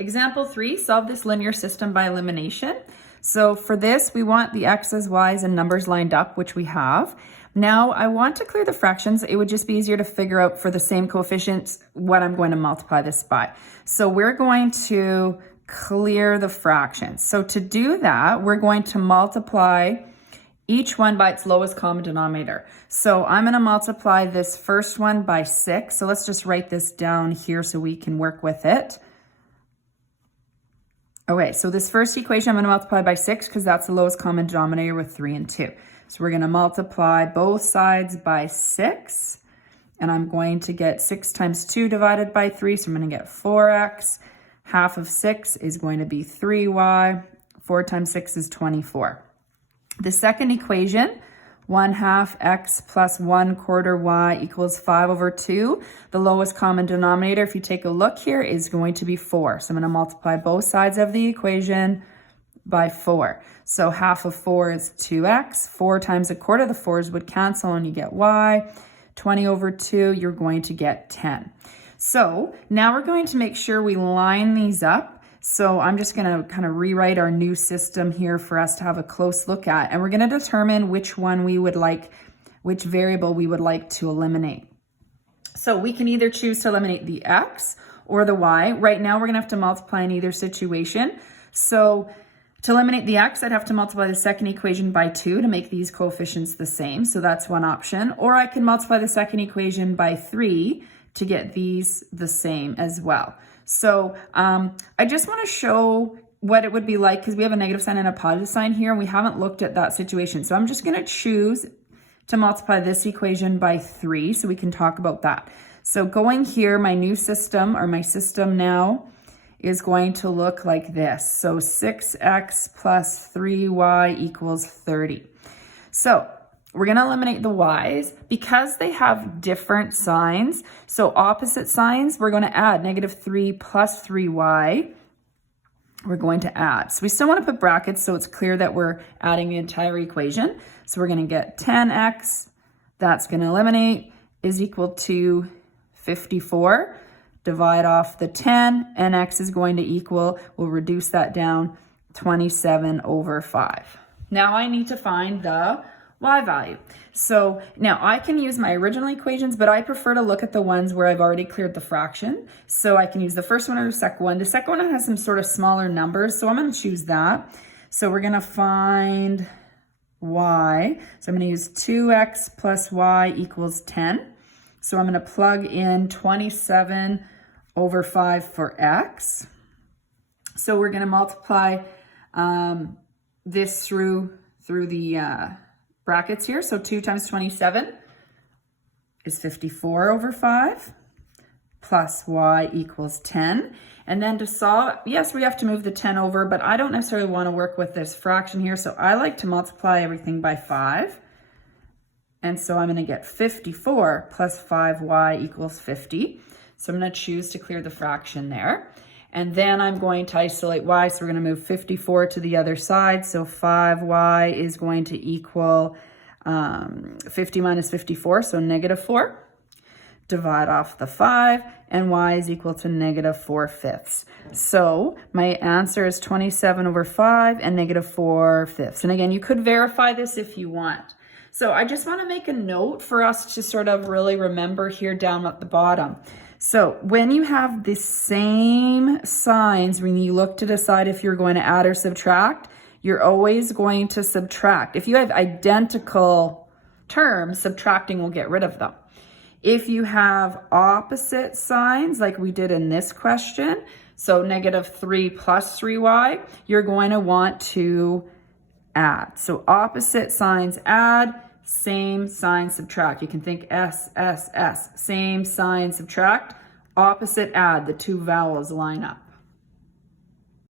Example 3, solve this linear system by elimination. So for this, we want the x's, y's, and numbers lined up, which we have. Now I want to clear the fractions. It would just be easier to figure out for the same coefficients what I'm going to multiply this by. So we're going to clear the fractions. So to do that, we're going to multiply each one by its lowest common denominator. So I'm going to multiply this first one by 6. So let's just write this down here so we can work with it. Okay, so this first equation I'm going to multiply by 6 because that's the lowest common denominator with 3 and 2. So we're going to multiply both sides by 6. And I'm going to get 6 times 2 divided by 3. So I'm going to get 4x. Half of 6 is going to be 3y. 4 times 6 is 24. The second equation, 1/2 x plus 1/4 y equals 5 over 2. The lowest common denominator, if you take a look here, is going to be 4. So I'm going to multiply both sides of the equation by 4. So half of 4 is 2x. 4 times 1/4, the 4's would cancel and you get y. 20 over 2, you're going to get 10. So now we're going to make sure we line these up. So I'm just going to kind of rewrite our new system here for us to have a close look at. And we're going to determine which one we would like, which variable we would like to eliminate. So we can either choose to eliminate the x or the y. Right now we're going to have to multiply in either situation. So to eliminate the x, I'd have to multiply the second equation by 2 to make these coefficients the same. So that's one option. Or I can multiply the second equation by 3 to get these the same as well. So I just want to show what it would be like because we have a negative sign and a positive sign here and we haven't looked at that situation. So I'm just going to choose to multiply this equation by 3 so we can talk about that. So going here, my new system or my system now is going to look like this. So 6x plus 3y equals 30. So we're going to eliminate the y's because they have different signs. So opposite signs, we're going to add -3 plus 3y. We're going to add. So we still want to put brackets so it's clear that we're adding the entire equation. So we're going to get 10x, that's going to eliminate, is equal to 54. Divide off the 10, and x is going to equal, we'll reduce that down, 27 over 5. Now I need to find the y value. So now I can use my original equations, but I prefer to look at the ones where I've already cleared the fraction. So I can use the first one or the second one. The second one has some sort of smaller numbers, so I'm going to choose that. So we're going to find y. So I'm going to use 2x plus y equals 10. So I'm going to plug in 27 over 5 for x. So we're going to multiply this through the brackets here. So 2 times 27 is 54 over 5 plus y equals 10. And then to solve, yes, we have to move the 10 over, but I don't necessarily want to work with this fraction here. So I like to multiply everything by 5. And so I'm going to get 54 plus 5y equals 50. So I'm going to choose to clear the fraction there. And then I'm going to isolate y. So we're going to move 54 to the other side. So 5y is going to equal 50 minus 54, so -4. Divide off the 5, and y is equal to -4/5. So my answer is 27 over 5 and -4/5. And again, you could verify this if you want. So I just want to make a note for us to sort of really remember here down at the bottom. So when you have the same signs, when you look to decide if you're going to add or subtract, you're always going to subtract. If you have identical terms, subtracting will get rid of them. If you have opposite signs, like we did in this question, so -3 plus 3y, you're going to want to add. So opposite signs add, same sign subtract. You can think S, S, S, same sign subtract, opposite add, the two vowels line up.